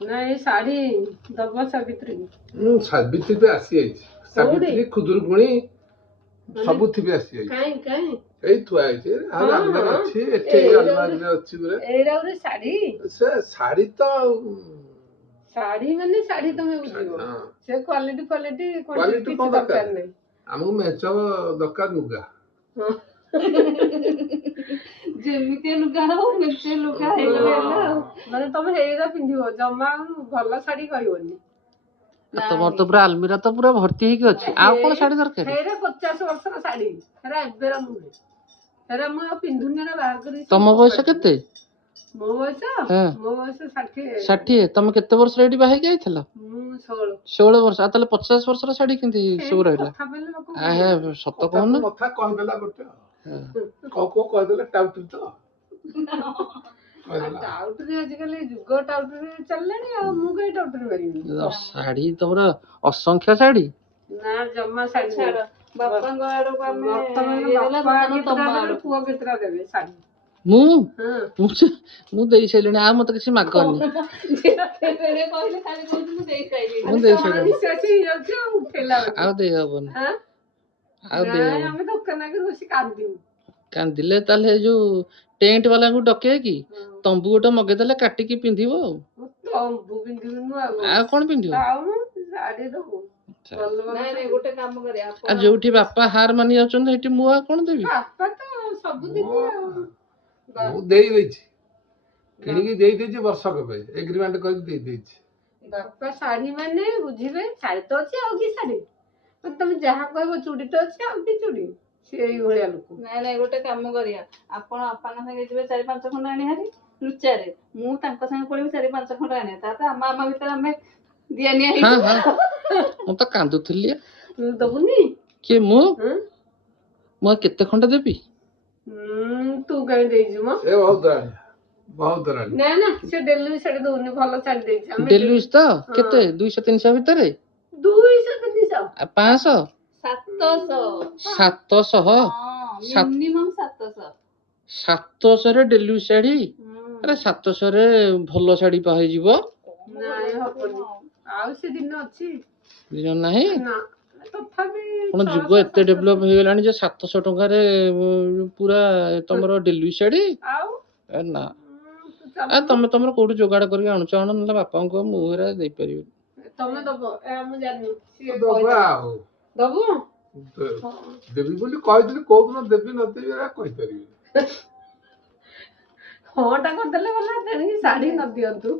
ନାଇଁ ଶାଢୀ ଦବ ସାବିତ୍ରୀ ସାବିତ୍ରୀ ବି ଆସି ଯାଇଛି ସାବିତ୍ରୀ ଖୁଦୁରୁକୁଣୀ ସବୁ ଥିବେ ଆସି ଯାଇଛି କାଇଁ କାଇଁ ଏଇ ଥୁଆ ହେଇଛି ଆଉ ଆଲମାରି ଅଛି ଏଠି ଆଲମାରିରେ ଅଛି ପୁରା ଏଇରା ଗୋଟେ ଶାଢୀ ସେ ଶାଢୀ ତ ଶାଢୀ ମାନେ ଶାଢୀ ତମେ ବୁଝିବ ସେ କ୍ୱାଲିଟି କ୍ୱାଲିଟି କିଛି ଦରକାର ନାହିଁ ଆମକୁ ମେଞ୍ଚ ଦରକାର ଲୁଗା ଯେମିତି ଲୁଗା ହଉ ମେଞ୍ଚେ ଲୁଗା ହେଇଗଲେ ହେଲା ଆଉ ମାନେ ତମେ ହେଇରା ପିନ୍ଧିବ ଜମା ଭଲ ଶାଢୀ କହିବନି ତମର ତ ପୁରା ଆଲମିରା ତ ପୁରା ଭର୍ତ୍ତି ହେଇକି ଅଛି ଆଉ କଣ ଶାଢୀ ଦରକାର ହେଇରା 50 ବର୍ଷର ଶାଢୀ ହେରା ଏବେର ନୁହେଁ ହେରା ମୁଁ ଆଉ ପିନ୍ଧୁନି ନା ବାହାର କରି ତମ ବୟସ କେତେ ମୋ ବୟସ 60 ତମେ କେତେ ବର୍ଷ ଏଠି ବାହା ହେଇକି ଯାଇଥିଲ ମୁଁ 16 ବର୍ଷ ଆଉ ତାହେଲେ 50 ବର୍ଷର ଶାଢୀ କେମିତି ସବୁ ରହିଲା ସତ କହୁନ କଥା କହିଦେଲା ଗୋଟେ କୋଉ କହିଦେଲେ ଟାଉଟରି ତ ଟାଉଟରି ଆଜିକାଲି ଯୁଗ ଟାଉଟରି ଚାଲିଲାଣି ଆଉ ମୁଁ କାଇଁ ଟାଉଟରି ମାରିବି ଶାଢୀ ତମର ଅସଂଖ୍ୟ ଶାଢୀ ନା ଜମା ଶାଢୀ ଛାଡ ବାପାଙ୍କ ଆଡକୁ ଆମେ ପୁଅ କେତେଟା ଦେବେ ଶାଢୀ ମୁଁ ଦେଇ ସାରିଲିଣି ଆଉ ମତେ କିଛି ମାଗନି ଆଉ ଦେଇ ହବନି ଆଉ ଆମେ ଦୋକାନ ଆଗରେ ବସି କାନ୍ଦିବୁ କାନ୍ଦିଲେ ତାହେଲେ ଯୋଉ ଟେଣ୍ଟ ବାଲାଙ୍କୁ ଡକେଇକି ତମ୍ବୁ ଗୋଟେ ମଗେଇଦେଲେ କାଟିକି ପିନ୍ଧିବ ଆଉ ତମ୍ବୁ ପିନ୍ଧିବୁନୁ ଆଉ କଣ ପିନ୍ଧିବ ଶାଢୀ ଦବୁ ଗୋଟେ କାମ କରିବା ଆଉ ଯୋଉଠି ବାପା ହାର ମାନି ଯାଉଛନ୍ତି ସେଠି ମୁଁ ଆଉ କଣ ଦେବି ବାପା ତ ସବୁଦିନ ମୁଁ ଦେଇଛି କିଣିକି ଦେଇଦେଇଛି ବର୍ଷକ ପାଇଁ ଏଗ୍ରିମେଣ୍ଟ କରିକି ଦେଇଦେଇଛି ବାପା ଶାଢୀ ମାନେ ବୁଝିବେ ଶାଢୀ ତ ଅଛି ଆଉ କି ଶାଢୀ ତମେ ଯାହା କହିବ ଚୁଡ଼ି ତ ଅଛି ଆଉ କି ଚୁଡ଼ି ସେଇଭଳିଆ ଲୋକ ନାଇଁ ଗୋଟେ କାମ କରିବା ଆପଣ ବାପାଙ୍କ ସାଙ୍ଗେ ଯିବେ 4-5 ଖଣ୍ଡ ଆଣି ହାରି ଲୁଚାରେ ମୁଁ ତାଙ୍କ ସାଙ୍ଗେ ପଳେଇବି 4-5 ଖଣ୍ଡ ଆଣିବା ତାପରେ ଆମ ଭିତରେ ଆମେ ଦିଆ ନିଆ ହେଇଯିବ ମୁଁ ତ କାନ୍ଦୁଥିଲି ଦବୁନି କିଏ ମୁଁ କେତେ ଖଣ୍ଡ ଦେବି ତୁ କାହିଁ ଦେଇଛୁ ମ ବହୁତ ରାଣୀ ନା ସେ ଡେଲି ଶାଢୀ ଦଉନି ଭଲ ଶାଢୀ ଦେଇଛି ଡେଲି ତ କେତେ 200-300 ଭିତରେ 200-300 500 700 ମିନିମମ୍ 700 ରେ ଡେଲି ଶାଢୀ ଆରେ 700 ରେ ଭଲ ଶାଢୀ ପାଇଯିବ ନାଇଁ ହବନି ଆଉ ସେ ଦିନ ଅଛି ଦିନ ନାହିଁ ତଥାପି କଣ ଯୁଗ ଏତେ ଡେଭଲପ ହେଇଗଲାଣି ଯେ 700 ଟଙ୍କାରେ ପୁରା ତମର ଡେଲି ଶାଢୀ ନା ତମେ ତମର କୋଉଠି ଯୋଗାଡ କରିକି ଆଣୁଛ ଆଣ ନହେଲେ ବାପାଙ୍କୁ ମୁଁ ଏରା ଦେଇପାରିବିନି ତମେ ଦବ ମୁଁ ଜାଣିନି ଦବୁ ଦେବି ବୋଲି କହିଥିଲି କୋଉଦିନ ଦେବି ନଦେବି ଏରା କହିପାରିବି ହଁ ଟା କରିଦେଲେ ଗଲା ତେଣିକି ଶାଢୀ ନ ଦିଅନ୍ତୁ